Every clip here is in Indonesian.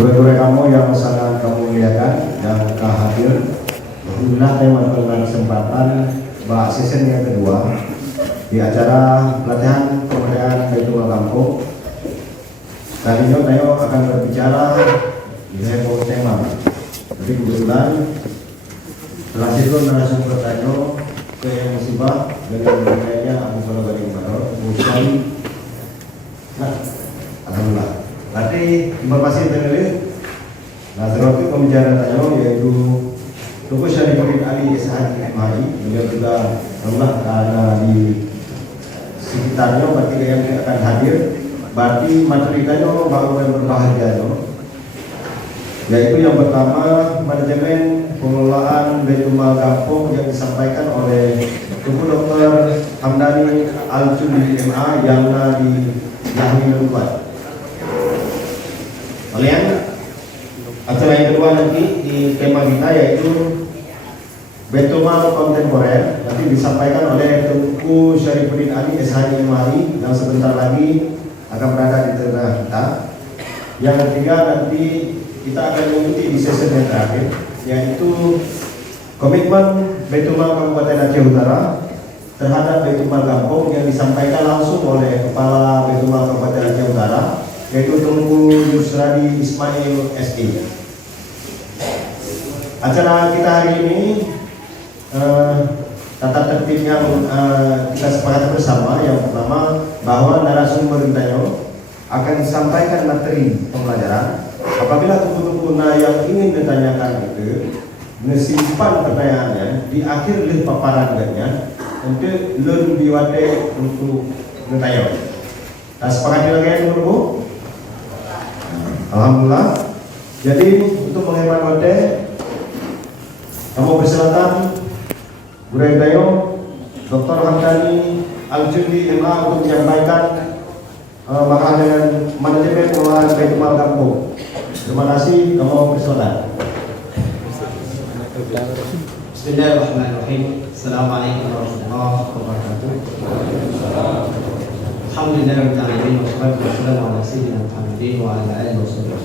Guru-guru kamu yang sangat kamu muliakan, yang hadir, alhamdulillah saya mendapatkan kesempatan bahas sesi yang kedua di acara pelatihan pemberdayaan Baitul Kampung. Kali ini saya akan berbicara di level tema. Tapi kebetulan telah situ narasumber tanya ke yang musibah dengan namanya Abu Salah Bani Bador, Muslim. Nah, alhamdulillah. Tadi informasi tadi, nah terwaktu pembicara tanya yaitu Tuku Syarifuddin Ali SH MHI. Beliau juga alhamdulillah karena di sekitarnya berarti yang akan hadir. Berarti materinya baru berbahagia, yaitu yang pertama manajemen pengelolaan Baitul Mal Kampung yang disampaikan oleh Tuku Dr. Hamdani Al-Juli MA yang di Yahmi Lubat. Kalian acara yang kedua nanti di tema kita yaitu Baitul Mal Kontemporer, nanti disampaikan oleh Tuku Syarifuddin Ali SH MHI yang sebentar lagi akan berada di tengah kita. Yang ketiga nanti kita akan mengikuti di sesi yang terakhir yaitu komitmen Baitul Mal Kabupaten Aceh Utara terhadap Baitul Mal Kampung yang disampaikan langsung oleh Kepala Baitul Mal Kabupaten Aceh Utara yaitu Tunku Yusradi Ismail SI. Acara kita hari ini tata tertib yang kita sepakati bersama. Yang pertama bahwa narasumber kita akan disampaikan materi pembelajaran. Apabila tuku-tuku yang ingin ditanyakan itu menyimpan pertanyaannya di akhir paparannya untuk lebih wate untuk bertanya. Nah, sepakati lagi dulu. Alhamdulillah. Jadi untuk menghemat waktu, kamu persilakan Guru Dayo Dr. Hamdani Al-Juli MA untuk menyampaikan makalah dengan manajemen pengelolaan Baitul Mal Kampung. Terima kasih, kamu persilakan. Bismillahirrahmanirrahim. Assalamualaikum warahmatullahi wabarakatuh. Alhamdulillahirabbil alamin wassalatu wassalamu ala sayyidina Muhammadin wa ala alihi wasallam.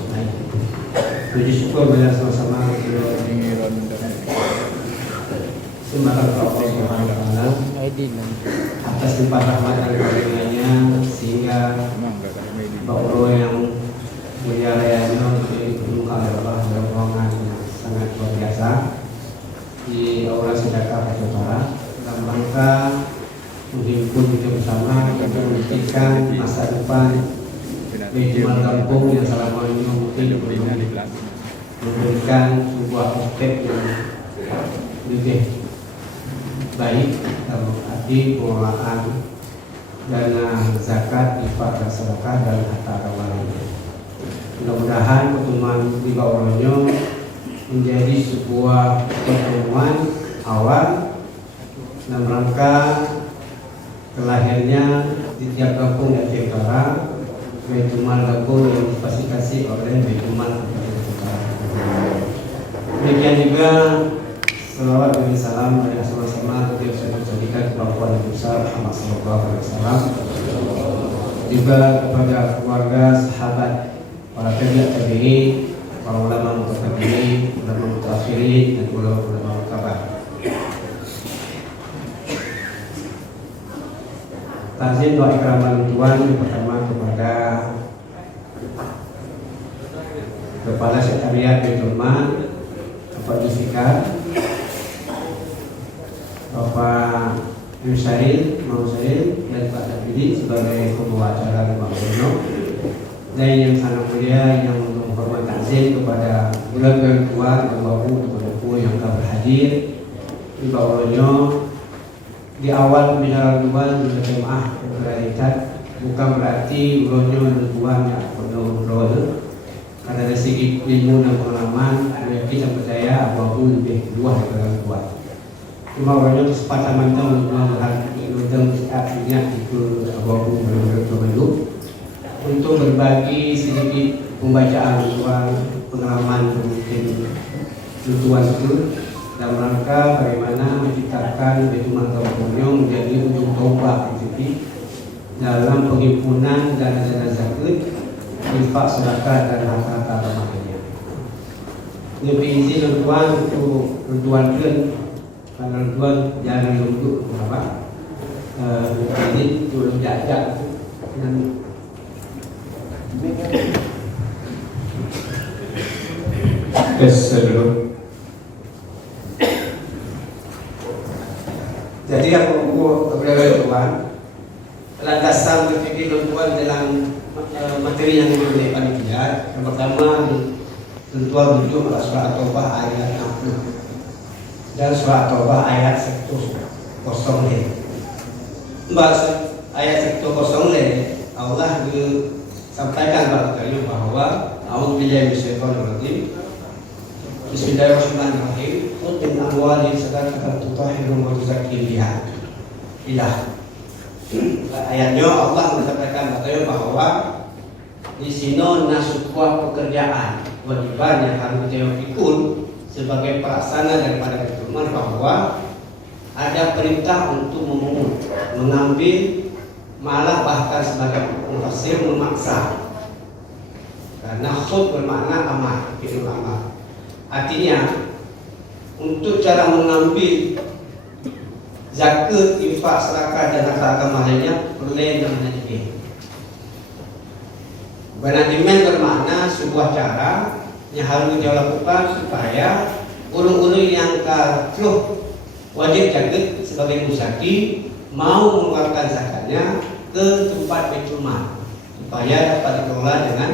Puji syukur banyak sama-sama Sembahlah kepada Allah Subhanahu wa taala atas limpah rahmat dan karunia-Nya sehingga Bapak yang mulia layaknya dipenuhi oleh Allah dalam ruangan yang sangat luar biasa di Aula Sedekah Aceh Utara dalam rangka menghimpun kita bersama untuk memikirkan masa depan Baitul Mal Kampung yang selama ini mungkin memberikan sebuah aspek yang lebih baik dalam arti pengelolaan dana zakat, infak dan sedekah dan harta haram lainnya. Mudah-mudahan pertemuan di bawahnya menjadi sebuah pertemuan awal dalam rangka kelahirnya di tiap kampung di Aceh Utara Baitul Mal Kampung yang difasilitasi oleh Baitul Mal Kabupaten Utara. Demikian juga selawat dan salam dari sama-sama yang saya jadikan kepada Nabi Muhammad SAW, juga kepada keluarga, sahabat, para tabi'in, para ulama mutaqaddimin, ulama mutaakhirin, dan ulama kabar. Takzim doa ikram Tuhan yang pertama kepada Kepala Sekretariat Baitul Mal Bapak Yusika, Bapak Yusaril, Mau Saril, dan Pak Dapidi sebagai pembawa acara Pak Bruno, dan yang sangat mulia yang menghormat takzim kepada bulan Tuhan, Bapak-Bapak yang telah berhadir di bawahnya. Di awal pembicaraan Tuhan di jemaah berkaitan bukan berarti ulunnya Tuhan yang penuh karena dari segi ilmu dan pengalaman kita percaya Abu lebih luas daripada Tuhan. Cuma ulunnya kesempatan kita untuk melihat artinya itu Abu benar-benar untuk berbagi sedikit pembacaan Tuhan, pengalaman mungkin Tuhan itu dalam rangka bagaimana menciptakan Baitul Mal Kampung menjadi ujung tombak dalam penghimpunan dana-dana zakat, infak, sedekah dan harta-harta lainnya. lebih izin lentuan untuk lentuan karena lentuan jangan untuk apa ini untuk jajak dan tes dulu. jadi aku berbeda Tuhan landasan berpikir lentuan dalam materi yang dimiliki panitia. Yang pertama tentuan rujuk pada surah At-Taubah ayat 60 dan surah At-Taubah ayat 100. Bahasa ayat 100 Allah sampaikan bahwa A'udzubillahi minasyaitonir rajim. Bismillahirrahmanirrahim. Khudh min amwalihim sadaqatan tutahhiruhum wa tuzakkihim biha. Ayatnya Allah menyampaikan bahwa di sini sebuah pekerjaan kewajiban yang harus kita pikul sebagai pelaksana daripada firman bahwa ada perintah untuk memungut, mengambil, malah bahkan sebagai mufassir memaksa. Karena khud bermakna amal, fi'il amal. Artinya untuk cara mengambil zakat, infak, sedekah dan harta agama lainnya perlu manajemen. Manajemen bermakna sebuah cara yang harus kita lakukan supaya orang-orang yang telah wajib zakat sebagai musaki mau mengeluarkan zakatnya ke tempat Baitul Mal supaya dapat dikelola dengan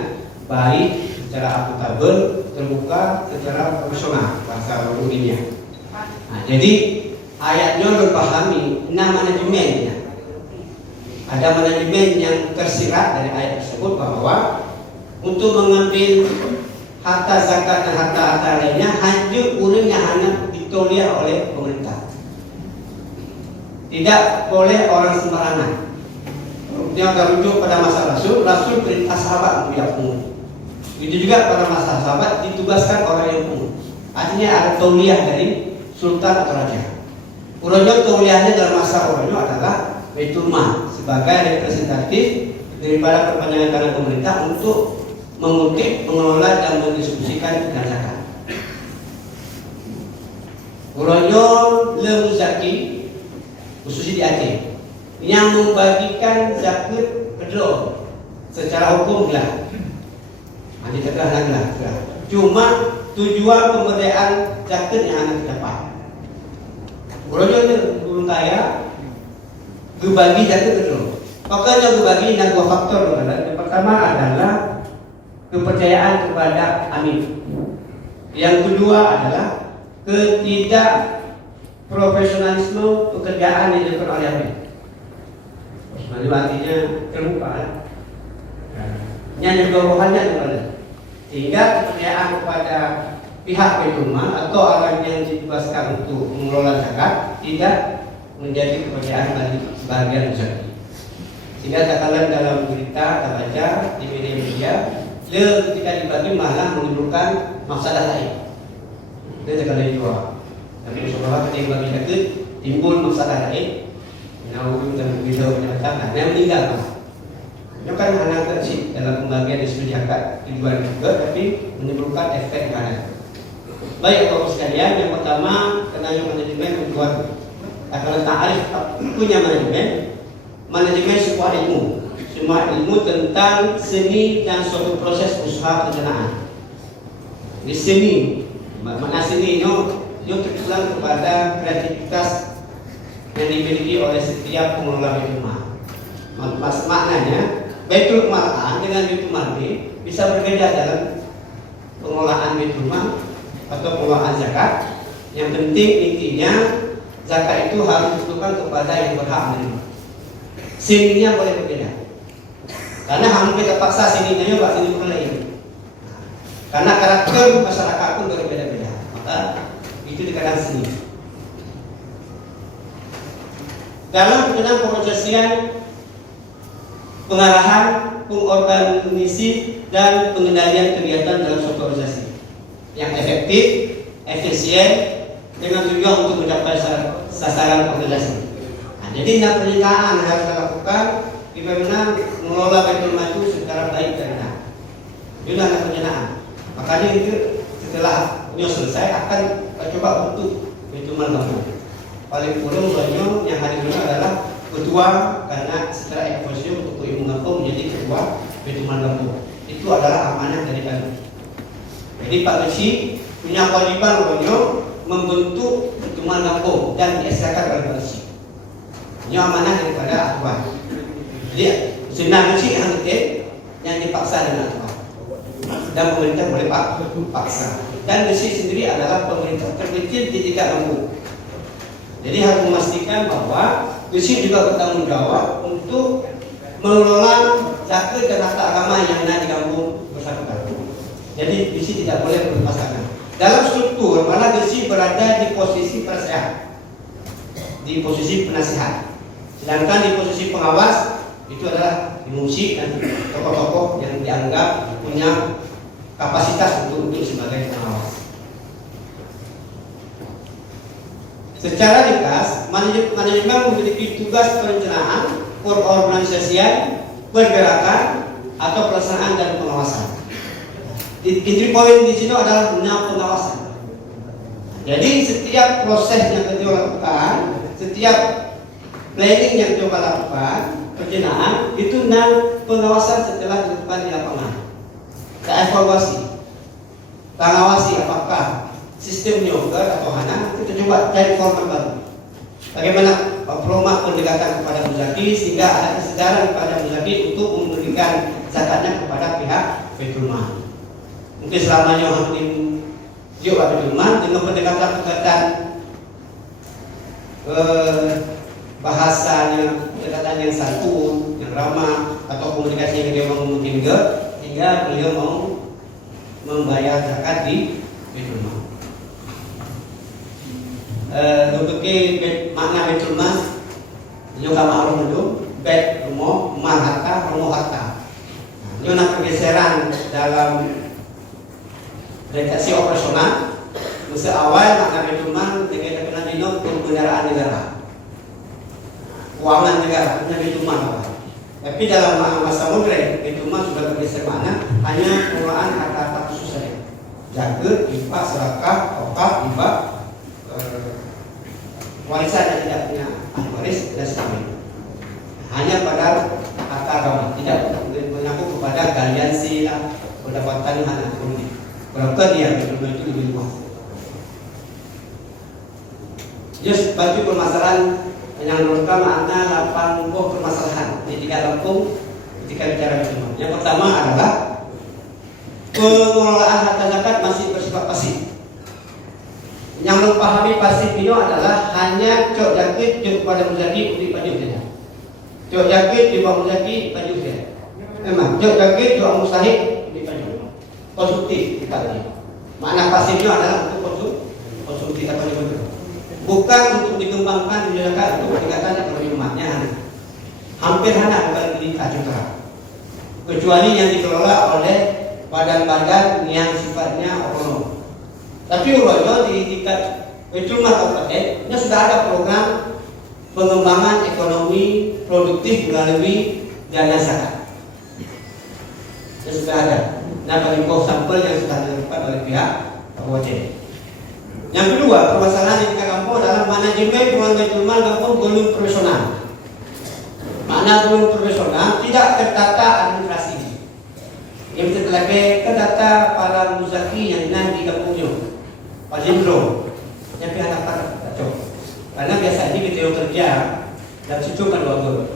baik, secara akuntabel, terbuka, secara profesional bahasa umumnya. Nah, jadi ayatnya dipahami manajemennya. Ada manajemen yang tersirat dari ayat tersebut bahwa untuk mengambil harta zakat dan harta lainnya hanya orang yang hanya ditolerir oleh pemerintah. Tidak boleh orang sembarangan. Dia merujuk pada masa Rasul perintah sahabat tidak pungut. Itu juga pada masa sahabat ditugaskan orang yang pungut. Artinya ada tauliyah dari sultan atau raja. Urunnya tauliyahnya dalam masa urunnya adalah Baitul Mal sebagai representatif daripada perpanjangan tangan pemerintah untuk mengutip, mengelola dan mendistribusikan dana zakat. Urunnya lemuzaki khususnya di Aceh yang membagikan zakat kedua secara hukum lah. Nanti tegah lagi lah. Cuma tujuan pemberdayaan zakat yang anak dapat. Urunnya belum kaya berbagi zakat kedua. Makanya berbagi dengan dua faktor. Yang pertama adalah kepercayaan kepada Amin. Yang kedua adalah ketidak profesionalisme pekerjaan yang dilakukan oleh Amin. Profesionalisme artinya terbuka. Yang juga rohanya kepada. Sehingga kepercayaan kepada pihak Baitul Mal atau orang yang ditugaskan untuk mengelola zakat tidak menjadi kepercayaan bagi sebagian masyarakat. Sehingga katakan dalam berita kita baca di media ketika dibagi malah menimbulkan masalah lain. Itu sekali dua. Tapi seolah ketika bagi zakat timbul masalah lain. Namun dan bisa menyatakan yang meninggal. Itu kan anak kecil dalam pembagian disediakan tujuan juga, tapi menimbulkan efek yang ada. Baik Bapak sekalian, yang pertama tentang manajemen tujuan. Kalau ta'arif punya manajemen sebuah ilmu. Semua ilmu tentang seni dan suatu proses usaha perencanaan. Di seni, makna seni itu tertulang kepada kreativitas yang dimiliki oleh setiap pengelola Baitul Mal. Maknanya Baitul Mal dengan Baitul Mal ini bisa berbeda dalam pengelolaan Baitul Mal atau pengelolaan zakat. Yang penting intinya zakat itu harus ditentukan kepada yang berhak menerima. Sininya boleh berbeda. Karena hampir terpaksa sininya Pak sini bukan lain. Karena karakter masyarakat pun berbeda-beda. Maka itu dikatakan seni. Dalam pengenaan pengorganisasian, pengarahan, pengorganisasi dan pengendalian kegiatan dalam suatu organisasi yang efektif, efisien dengan tujuan untuk mencapai sasaran organisasi. Nah, jadi perencanaan yang harus dilakukan bagaimana mengelola Baitul Mal itu secara baik dan benar. Itulah perencanaan. Makanya itu setelah ini selesai akan coba bentuk Baitul Mal Kampung. Paling kurang banyak yang hadir ini adalah ketua, karena setelah eksposisi untuk Ibu Kampung menjadi ketua Baitul Mal Kampung. Itu adalah amanah dari kami. Jadi Pak Besi punya kewajiban banyak membentuk Baitul Mal Kampung dan diesakan oleh Pak Besi. Ini amanah daripada Tuan. Jadi senang sih yang dipaksa dengan Tuhan. Dan pemerintah boleh paksa. Dan Besi sendiri adalah pemerintah terkecil di tingkat kampung. Jadi harus memastikan bahwa Besi juga bertanggung jawab untuk mengelola zakat dan harta agama yang ada di kampung bersangkutan. Jadi Besi tidak boleh berpasangan. Dalam struktur malah Besi berada di posisi penasehat, di posisi penasihat. Sedangkan di posisi pengawas itu adalah dimusi dan tokoh-tokoh yang dianggap punya kapasitas untuk sebagai pengawas. Secara ringkas, manajemen memiliki tugas perencanaan, pengorganisasian, pergerakan, atau pelaksanaan dan pengawasan. Inti poin di sini adalah pengawasan. Jadi setiap proses yang kita lakukan, setiap planning yang kita lakukan, perencanaan itu pengawasan setelah dilakukan di lapangan. Kita evaluasi, kita ngawasi apakah sistem yoga atau hana, kita coba cari format baru. Bagaimana format pendekatan kepada muzaki sehingga ada kesadaran kepada muzaki untuk memberikan zakatnya kepada pihak Baitul Mal. Mungkin selamanya hakim juga Baitul Mal dengan pendekatan bahasanya, pendekatan yang santun, yang ramah, atau komunikasi yang dia memungkinkan hingga beliau mau membayar zakat di Baitul Mal. Untuk makna Baitul Mal juga maklum itu bait rumah, mal harta, rumah harta. Ini pergeseran dalam redaksi operasional. Masa awal makna Baitul Mal kita kenal di penggunaan negara, keuangan negara, makna Baitul Mal. Tapi dalam masa modern Baitul Mal sudah bergeser makna hanya pengelolaan harta-harta khusus saja. Zakat, infak, sedekah, wakaf, hibah, warisan yang tidak punya ahli waris dan sebagainya. Hanya pada harta agama, tidak mengaku kepada galian sila, pendapatan anak politik. Berapa dia betul itu lebih luas. Just bagi permasalahan yang menurutkan makna 80 permasalahan di tingkat Lampung ketika bicara Baitul Mal. Yang pertama adalah pengelolaan harta zakat masih bersifat pasif. Yang memahami pasif ini adalah hanya cok jakit cok pada muzaki untuk baju saja. Cok jakit di bawah muzaki baju saja. Memang cok jakit cok mustahik di baju. Konsumtif kita ini. Makna pasifnya adalah untuk konsumtif atau betul. Bukan untuk dikembangkan di zakat untuk peningkatan ekonomi umatnya. Hampir hanya bukan meningkat juga. Kecuali yang dikelola oleh badan-badan yang sifatnya otonom. Tapi urutnya di tingkat Baitul Mal Kabupaten sudah ada program pengembangan ekonomi produktif melalui dana zakat. Sudah ada. Nah, bagi sampel yang sudah dilakukan oleh pihak kabupaten. Yang kedua, permasalahan di tingkat kampung adalah manajemen pengelolaan Baitul Mal Kampung belum profesional. Makna belum profesional, tidak tertata administrasi. Yang terlebih terdata para muzaki yang ada di kampungnya. Paling belum, yang pihak dapat kacau. Karena biasanya kita kerja dan situ kan dua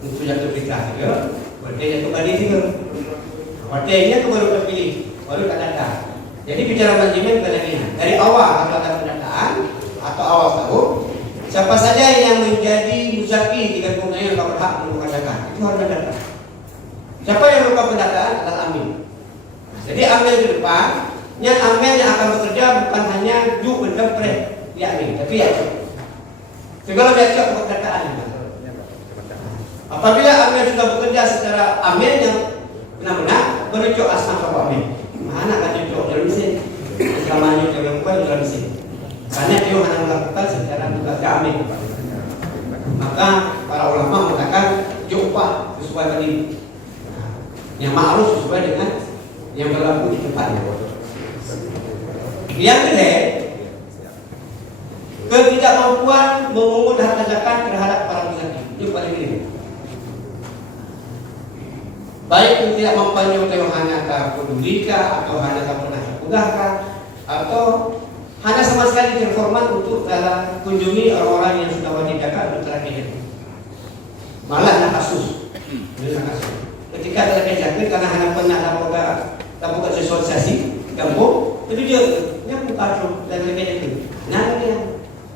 untuk jatuh kita, ya. Partai jatuh kali tiga. Partainya itu baru terpilih, baru tak datang. Jadi bicara manajemen pendampingan dari awal atau ada pendataan atau awal tahun, siapa saja yang menjadi muzaki di kampungnya yang berhak mengeluarkan zakat itu harus datang. Siapa yang melakukan pendataan adalah amil. Jadi amil ke depan. Yang amil yang akan bekerja bukan hanya ju mendapat ya amil, tapi ya cok. Segala dia cok pekerjaan. Apabila amil sudah bekerja secara amil yang benar-benar bercok asma sama amil. Mana kan cok dalam mesin? Selamanya dia lakukan dalam mesin. Karena dia hanya melakukan secara tugas amil. Maka para ulama mengatakan upah sesuai tadi. Yang ma'ruf sesuai dengan yang berlaku di tempatnya. Yang kedua, ketidakmampuan memungut harta zakat terhadap para muzaki. Itu paling ini. Baik ketidakmampuannya untuk hanya tak pedulika atau hanya tak pernah kudahkah atau hanya sama sekali terhormat untuk dalam kunjungi orang-orang yang sudah wajib zakat untuk terakhir. Malah nak kasus. Ketika terakhir zakat karena hanya pernah lakukan sosialisasi di kampung, itu dia buka terus dan terakhir itu. Nah dia.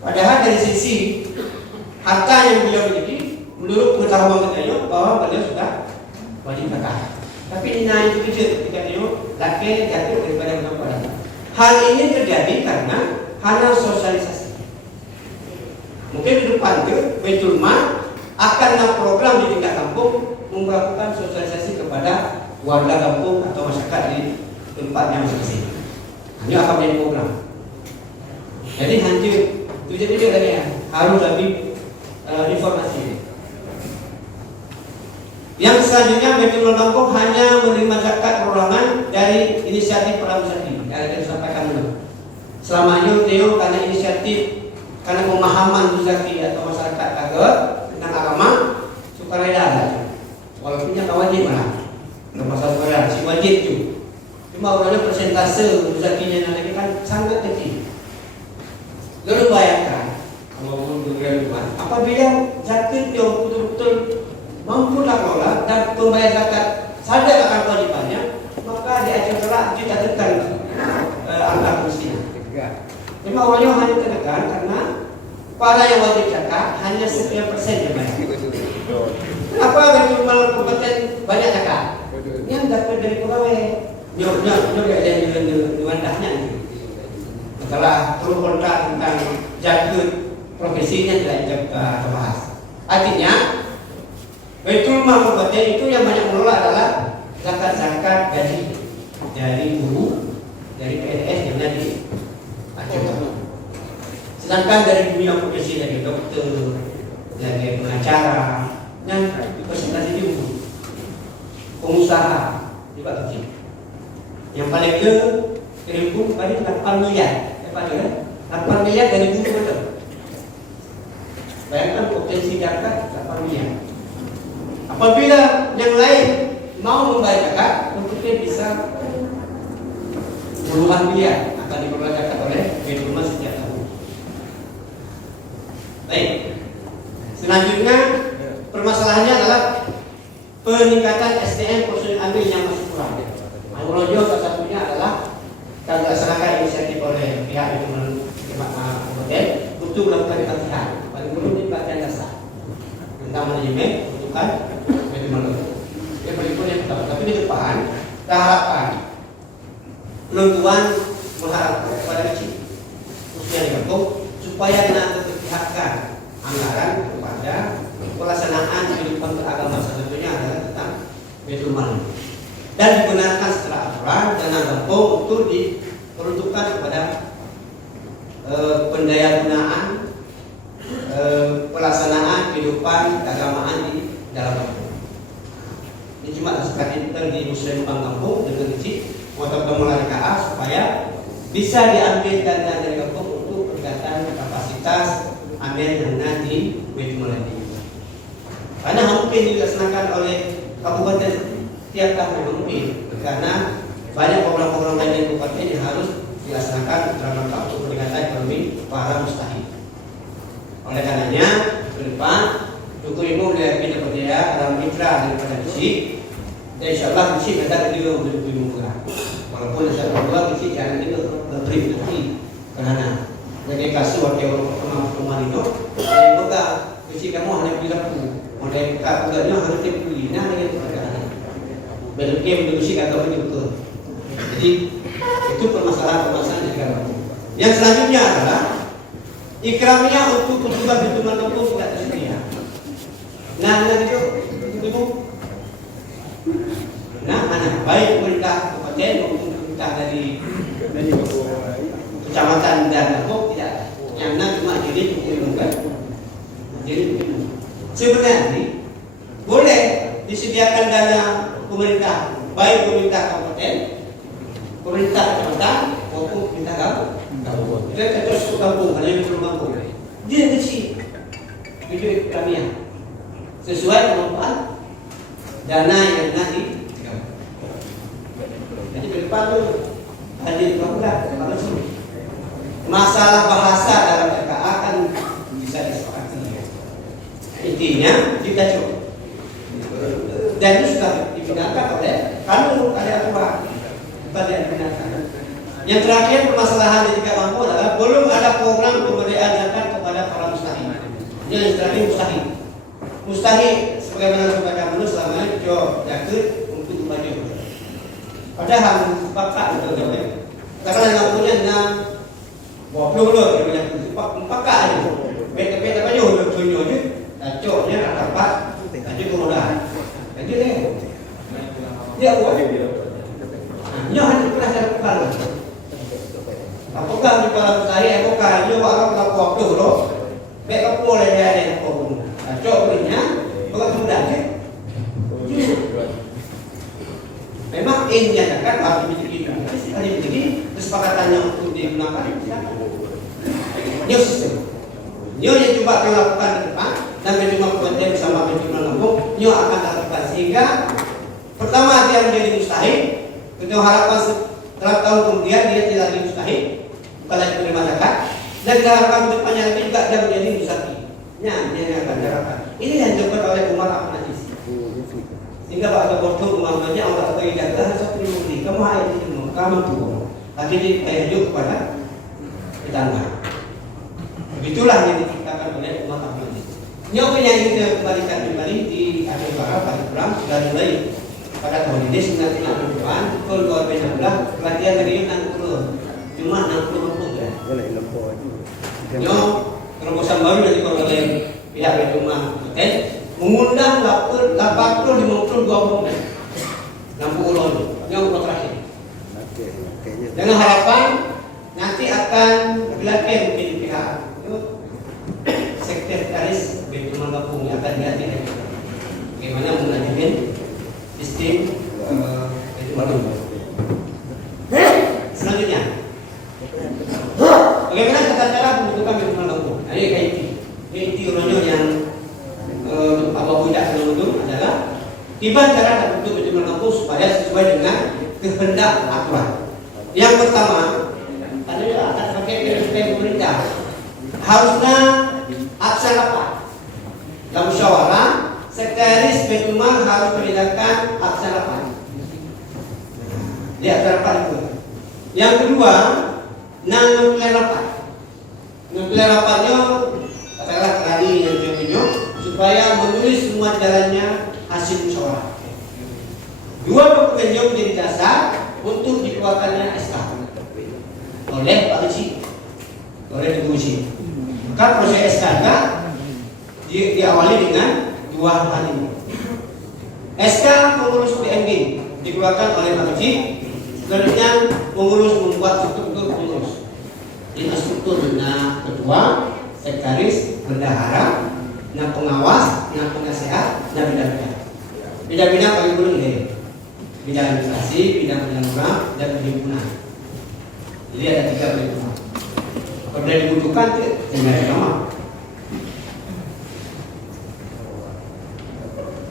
Padahal dari sisi harta yang beliau miliki, menurut pengetahuan katanya bahwa beliau sudah wajib zakat. Tapi nah itu kecil ketika dia laki jatuh daripada mengambil. Hal ini terjadi karena hanya sosialisasi. Mungkin di depan itu Baitul Mal akan ada program di tingkat kampung melakukan sosialisasi kepada warga kampung atau masyarakat di tempatnya masing-masing. Ini akan menjadi program. Jadi hancur tujuan itu tadi ya harus lebih informasi. Yang selanjutnya Baitul Mal kampung hanya menerima zakat perorangan dari inisiatif para muzaki. Yang disampaikan dulu. Selama ini Theo karena inisiatif, karena pemahaman muzaki atau masyarakat agak tentang agama sukarela saja. Walaupun yang wajib mana, masalah sukarela si wajib itu. Cuma orangnya persentase muzakinya nanti kan sangat kecil. Lalu bayangkan kalau menurut apabila zakat yang betul-betul mampu kelola dan pembayar zakat sadar akan kewajibannya, maka diajarkan dicatatkan angka mestinya. Cuma orangnya hanya tertekan karena para yang wajib zakat hanya 10% yang bayar. Kenapa Baitul Mal kompeten banyak zakat? Yang dapat dari pegawai, nyok dari wadahnya. Setelah turun kontak tentang zakat profesinya tidak dibahas. Artinya Baitul Mal kompeten itu yang banyak mengelola adalah zakat-zakat gaji dari guru, dari PNS yang tadi. Sedangkan dari dunia profesi dari dokter, dari pengacara, yang presentasi juga pengusaha juga kecil. Yang paling terhitung paling 8 miliar. 8 miliar dari guru betul. Bayangkan potensi zakat 8 miliar. Apabila yang lain mau membayar zakat, tentunya bisa puluhan miliar akan dikelola zakat oleh Baitul Mal setiap tahun. Baik. Selanjutnya permasalahannya adalah peningkatan SDM personil amil yang masih kurang. Rojo salah satunya adalah yang dilaksanakan inisiatif oleh pihak Baitul Mal untuk melakukan pelatihan. Paling dulu di pelatihan dasar tentang manajemen peruntukan Baitul Mal. Yang berikutnya yang pertama. Tapi di depan kita harapkan penentuan mengharapkan kepada kecil khususnya di kampung supaya nanti berpihakkan anggaran kepada pelaksanaan kehidupan beragama, salah satunya adalah tentang Baitul Mal dan dibenarkan secara aturan dan kampung untuk diperuntukkan kepada pendayagunaan pelaksanaan kehidupan keagamaan di dalam kampung. Ini cuma sekali di Muslim kampung dengan kecil atau mulai ke A supaya bisa diambil dana dari kampung untuk peningkatan kapasitas ambil dana di Baitul Mal ini. Karena mungkin dilaksanakan oleh kabupaten tiap tahun mungkin karena banyak program-program lain di kabupaten yang harus dilaksanakan dalam rangka untuk peningkatan ekonomi para mustahik. Oleh karenanya ke depan Tuku Ibu melihat kita dalam mitra daripada Bisi. Dan insyaAllah Bisi ada juga lebih murah. Walaupun saya berdua Bisi jangan juga beri karena jadi kasih wakil pertemuan itu saya buka Bisi kamu hanya bilang model kakaknya harus dibeli nah dengan pekerjaan belum Bisi kata begitu. Jadi itu permasalahan di dalam. Yang selanjutnya adalah ikramnya untuk petugas Baitul Mal kampung tidak tersedia. Nah itu Ibu. Nah, baik pemerintah kabupaten maupun pemerintah dari kecamatan dan kampung tidak. Yang cuma jadi bukan. Jadi sebenarnya boleh disediakan dana pemerintah, baik pemerintah kabupaten, pemerintah kecamatan Walaupun minta gabung. Dia terus gabung, hanya yang belum gabung. Dia kecil. Itu kami sesuai kemampuan dana yang nanti. Jadi ke depan tu hadir bahulah masalah bahasa dalam RKA kan bisa disepakati. Intinya kita coba. Dan itu sudah dipindahkan oleh kalau ada aturan pada yang dipindahkan. Yang terakhir permasalahan yang tidak mampu adalah belum ada program pemberian zakat kepada para mustahil. Yang terakhir mustahil. Mustahil sebagaimana kepada manusia selama ini jaga untuk membaca. Padahal bapak itu jawab. Karena yang punya enam, 20 loh yang empat aja. Beda aja udah tunjuk aja. Coknya dapat, aja kemudahan. Jadi dia buat. Dia hanya pernah saya lakukan. Apakah di dalam saya, apakah dia orang lakukan waktu loh. Baik boleh dia ada yang pun. Cok punya, bukan kemudahan. Memang ini kan harus dimiliki. Ada dimiliki kesepakatannya untuk digunakan. New sistem. New yang coba dilakukan ke depan dan berjumpa kepentingan bersama berjumpa kampung. New akan lakukan sehingga pertama dia menjadi mustahil. Kita harapkan setelah tahun kemudian dia tidak lagi mustahil, bukan lagi penerima zakat. Dan kita harapkan ke depannya lagi juga dia menjadi mustahil. Dia akan diharapkan. Ini yang dilakukan oleh Umar Abdul Aziz. Sehingga Pak Doktor umpamanya orang bagi jaga satu minggu kamu ayat itu kamu tuh lagi ditunjuk kepada tetangga. Begitulah yang diciptakan oleh Umar Abdul Aziz. Yang yang kita kembalikan kembali di Aceh Barat Pak Ibrahim sudah mulai pada tahun ini 1960-an pukul 2016 pelatihan dari 60 cuma 60 ya. Yo terobosan baru yang dikeluarkan oleh pihak Rumah Hotel mengundang 80-52 pemain 60 ulun yang terakhir dengan harapan nanti akan dilatih mungkin pihak sekretaris Bendungan Kampung yang akan dilatih bagaimana mengajukan sistem baru. Selanjutnya bagaimana tata cara pembentukan Bendungan Kampung. Nah, ini KIT orangnya yang apa tidak menurut adalah tiba cara terbentuk Bendungan Kampung supaya sesuai dengan kehendak aturan. Yang pertama, adalah akan pakai perintah pemerintah harusnya aksen rapat. Dalam musyawarah, sekretaris Bendungan harus membedakan aksen rapat. Dia aksen rapat itu. Yang kedua, nuklir rapat. Nuklir rapatnya katakanlah tadi yang tunjuk supaya menulis semua jalannya hasil musyawarah. Dua dokumen yang menjadi dasar untuk dikeluarkannya SK oleh Pak Haji, oleh Ibu Haji. Maka proses SK diawali dengan dua hal ini. SK pengurus PMG dikeluarkan oleh Pak Haji, selanjutnya pengurus membuat struktur pengurus. Ini strukturnya ketua, sekretaris, bendahara, nah pengawas, nah penasehat, nah bidang-bidang. Bidang-bidang paling belum deh. Bidang administrasi, bidang penyaluran, dan perhimpunan. Jadi ada 3 bidang. Kalau dibutuhkan, tinggal nama.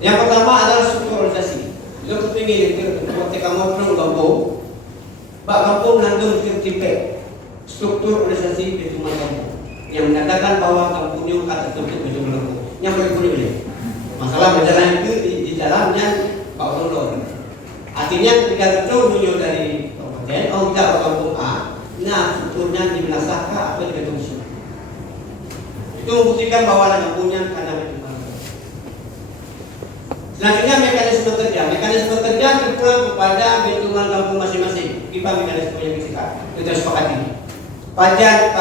Yang pertama adalah struktur organisasi. Yang kepingin ketika ngobrol kampung, Pak Kampung nandung tipe struktur organisasi Bendungan Kampung yang menyatakan bahwa kampungnya akan terbentuk Bendungan Kampung. Yang boleh. Masalah berjalan itu di dalamnya Pak Ulun. Artinya ketika itu menunjuk dari kabupaten, tidak kampung A, nah strukturnya di Belasaka atau di Betungsung. Itu membuktikan bahwa ada kampungnya karena Bendungan Kampung. Selanjutnya mekanisme kerja. Mekanisme kerja terpulang kepada Bendungan Kampung masing-masing. Kita mekanisme yang kita sepakati. Pajak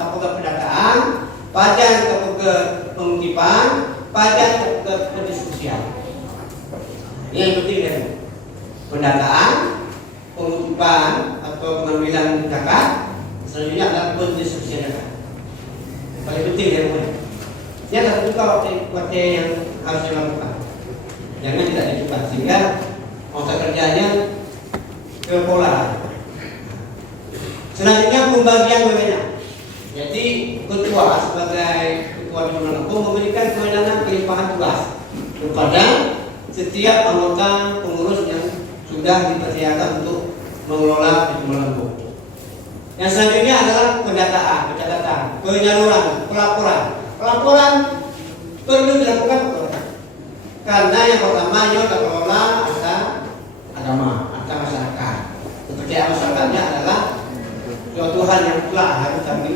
Kapolda Pendataan, pajak Kapolda Pengutipan, pajak Kapolda Pendistribusian. Ini yang penting dari pendataan, pengutipan atau pengambilan zakat, selanjutnya adalah pendistribusian zakat. Paling penting dari mana? Ini adalah juga waktu yang harus dilakukan. Jangan tidak dicoba sehingga masa kerjanya ke pola. Selanjutnya pembagian wewenang. Jadi ketua sebagai ketua Dewan Lampung memberikan kewenangan pelimpahan tugas kepada setiap anggota pengurus yang sudah dipercayakan untuk mengelola Dewan Lampung. Yang selanjutnya adalah pencatatan, penyaluran, pelaporan perlu dilakukan karena yang pertama yang kelola harta agama, harta masyarakat. Kepercayaan masyarakatnya adalah suatu hal yang pula harus kami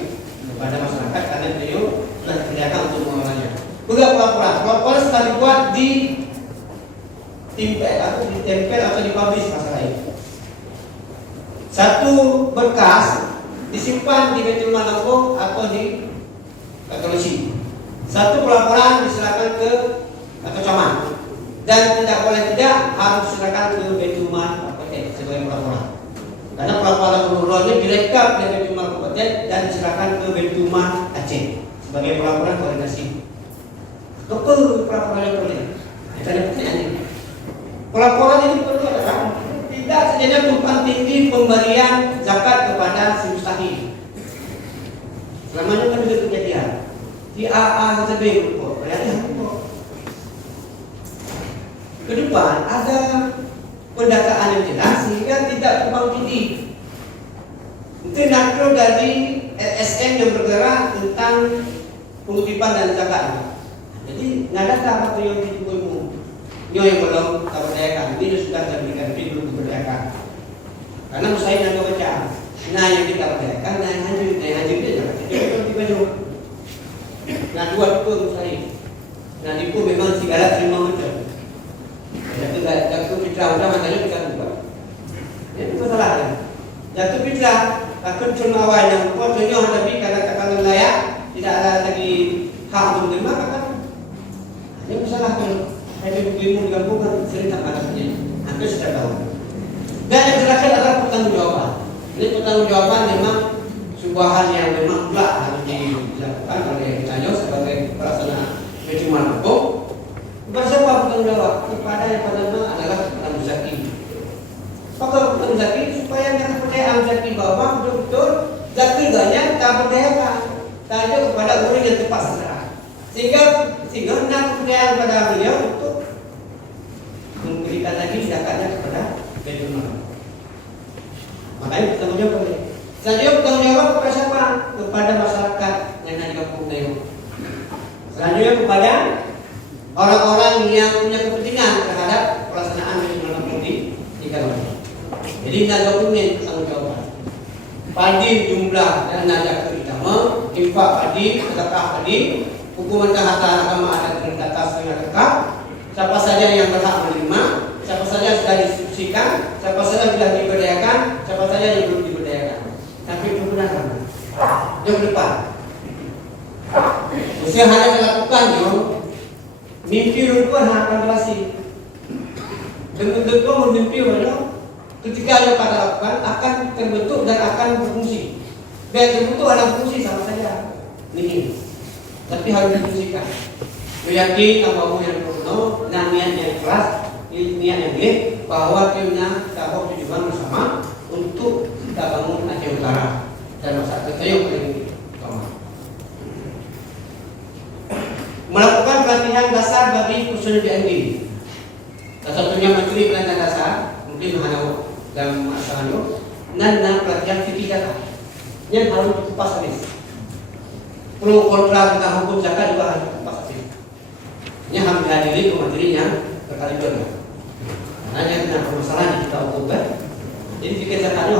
kepada masyarakat karena beliau sudah disediakan untuk mengelolanya. Juga pelaporan setelah dibuat di ditempel atau dipublish masalah ini. Satu berkas disimpan di Baitul Mal Lampung atau di Katolisi. Satu pelaporan diserahkan ke atau camat dan tidak boleh tidak harus diserahkan ke Baitul Mal Kabupaten sebagai pelaporan. Karena pelaporan pengurusan ini direkap di Baitul Mal Kabupaten dan diserahkan ke Baitul Mal Aceh sebagai pelaporan koordinasi. Keperluan pelaporan yang perlu. Ada pertanyaan ini. Pelaporan ini perlu adalah tidak saja tumpang tinggi pemberian zakat kepada si mustahil. Selamanya kan itu kejadian. Di AA tersebut ke depan ada pendataan yang jelas sehingga tidak tumpang tinggi. Itu nakro dari LSM yang bergerak tentang pengutipan dan zakat. Jadi nggak ada apa yang ditujukan. Ini yang belum terberdayakan, ini sudah terberikan, ini belum diberdayakan. Karena mustahil yang kebaca. Nah yang kita berdayakan, nah yang hancur itu jangan jadi baju. Nah dua itu mustahil. Nah itu memang segala terima macam. Jatuh fitrah udah makanya kita buat. Itu masalahnya. Jatuh fitrah, takut cuma awal yang pokoknya hadapi karena katakan layak, tidak ada lagi hak untuk menerima kan. Ini masalah kalau saya ilmu digabungkan sering tak ada punya. Hampir sudah tahu. Dan yang terakhir adalah pertanggungjawaban. Ini pertanggungjawaban memang sebuah hal yang memang pula harus dilakukan oleh kita sebagai pelaksana Baitul Mal Lampung. Kepada siapa bertanggungjawab? Kepada yang pertama adalah Al Zaki. Maka Al Zaki supaya yang kepercayaan Zaki bahwa betul-betul Zaki banyak tak berdayakan. Tanya kepada orang yang tepat sasaran. Sehingga kepercayaan pada beliau untuk memberikan lagi zakatnya kepada Baitul Mal. Makanya bertanggung jawab. Selanjutnya bertanggung jawab kepada siapa? Kepada masyarakat yang ada di kampung Dayo. Selanjutnya kepada orang-orang yang punya kepentingan terhadap pelaksanaan Baitul Mal di Karawang. Jadi dokumen bertanggung jawab. Padi jumlah dan najak terutama, infak padi, sedekah padi, hukuman harta agama adat dan atas dengan lengkap. Siapa saja yang berhak menerima, siapa saja sudah diinstruksikan, siapa saja sudah diberdayakan, siapa saja yang belum diberdayakan. Tapi itu benar. Yang depan. Usia hanya melakukan mimpi lupa akan berhasil. Bentuk-bentuk memimpi ketika yang pada lakukan akan terbentuk dan akan berfungsi. Biar terbentuk ada fungsi sama saja. Ini. Tapi harus difungsikan. Yakin kamu yang penuh, niat yang keras, niat yang baik, bahwa timnya kita tujuan bersama untuk kita bangun Aceh Utara dan masyarakat kita yang paling utama. Melakukan pelatihan dasar bagi personel BND. Salah satunya Menteri Pelatihan Dasar, mungkin Mahano dan masalah itu, dan pelatihan fikih zakat. Yang harus dikupas habis. Pro kontra tentang hukum zakat juga harus dikupas habis. Ini harus dihadiri kementerinya berkali kali. Karena yang permasalahan kita hukum kan. Jadi fikih zakatnya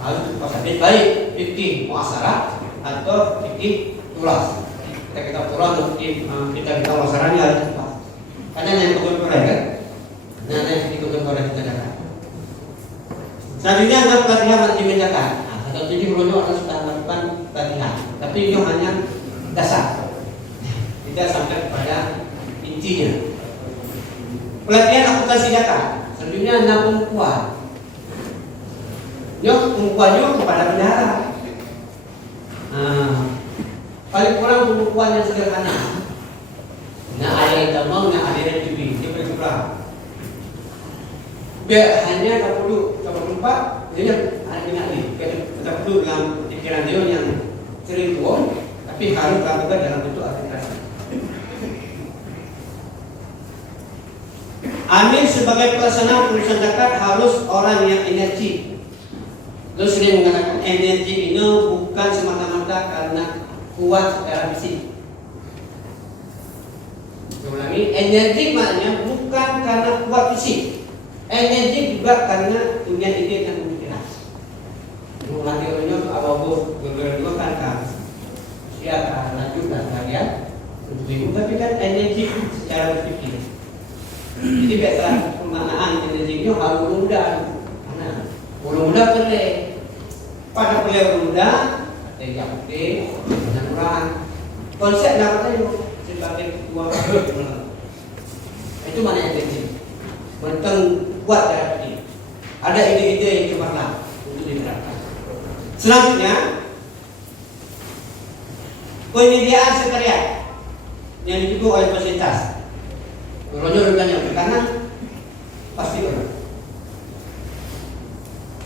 harus dikupas habis. Baik fikih muasyarah atau fikih tulas. Kita tulas kita muasyarahnya harus dikupas. Karena yang kontemporer kan. Nah, yang kontemporer kita zakat. Selanjutnya adalah pelatihan manajemen zakat. Atau jadi belum orang sudah melakukan pelatihan, tapi itu hanya dasar, tidak sampai kepada intinya. Pelatihan akuntansi zakat, selanjutnya ada pengukuhan. Pengukuhannya kepada bendahara. Paling kurang pengukuhan yang sederhana. Nah, ada yang tamang, nah ada yang cubi, dia paling kurang. Biar hanya 24, jadi ada yang tetap duduk dalam pikiran Dewan yang sering bohong, tapi harus lakukan dalam bentuk aplikasi. Amin sebagai pelaksana urusan zakat harus orang yang energi. Lo sering mengatakan energi ini bukan semata-mata karena kuat secara fisik. Saya ulangi, energi maknanya bukan karena kuat fisik. Energi juga karena punya ide dan pemikiran. Mengulangi orangnya awal berdua kan siapa lanjut dan kalian untuk ibu, tapi kan energi secara berpikir. Jadi biasa pemaknaan energi itu harus mudah. Mudah boleh. Pada boleh mudah, ada yang putih, dan kurang. Konsep namanya sebagai dua itu mana energi? Mentang kuat dalam ini. Ada ide-ide yang cemerlang untuk diterapkan. Selanjutnya, penyediaan sekretariat yang didukung oleh fasilitas. Ronyo yang karena pasti orang.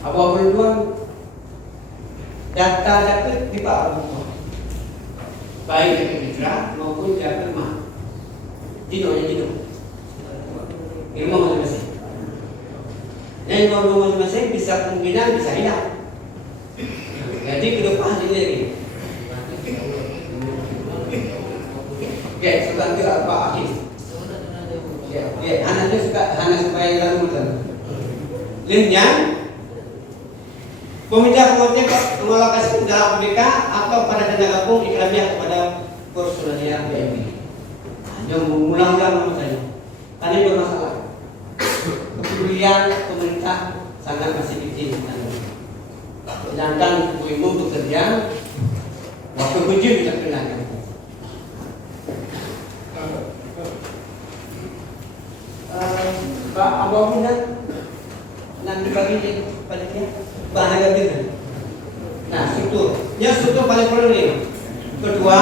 Apa perluan data di Pak Abu, baik dari mitra maupun dari rumah. Dino. Ilmu masing-masing. Dan ilmu masing-masing bisa kemungkinan bisa hilang. Jadi kedepan ini lagi. Oke, sudah tidak Pak Akhir. Ya, anaknya suka hanya supaya lalu muter. Linknya, pemindah mengalokasi dalam PBK atau pada dana gabung iklannya kepada personalia BMI. Yang mengulang-ulang saya. Tadi bermasalah. Kepedulian pemerintah sangat masih kecil. Sedangkan ibu bekerja, waktu kerja bisa kenakan. Pak Abu nanti bagi panitia bahan agak. Nah, struktur paling perlu ini. Kedua,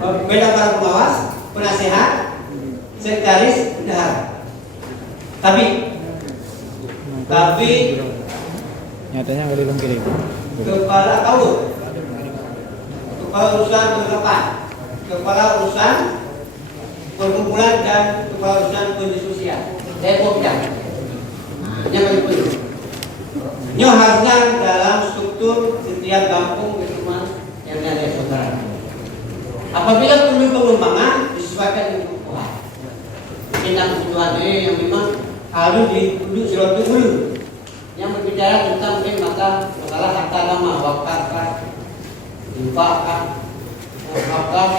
beda para pengawas, penasehat, sekretaris, bendahara. Tapi nyatanya nggak dikirim. Kepala KAUR, kepala urusan penerapan, kepala urusan perkumpulan dan kepala urusan pendiskusian. Bidang. Yang paling penting. Ini harusnya dalam struktur setiap kampung rumah yang ada saudara. Apabila perlu pengembangan disesuaikan dengan kebutuhan. Tentang kebutuhan ini yang memang harus duduk surat dulu. Yang berbicara tentang masalah harta nama, wakaf, infak, wakaf,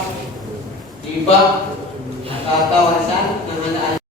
hibah, harta warisan,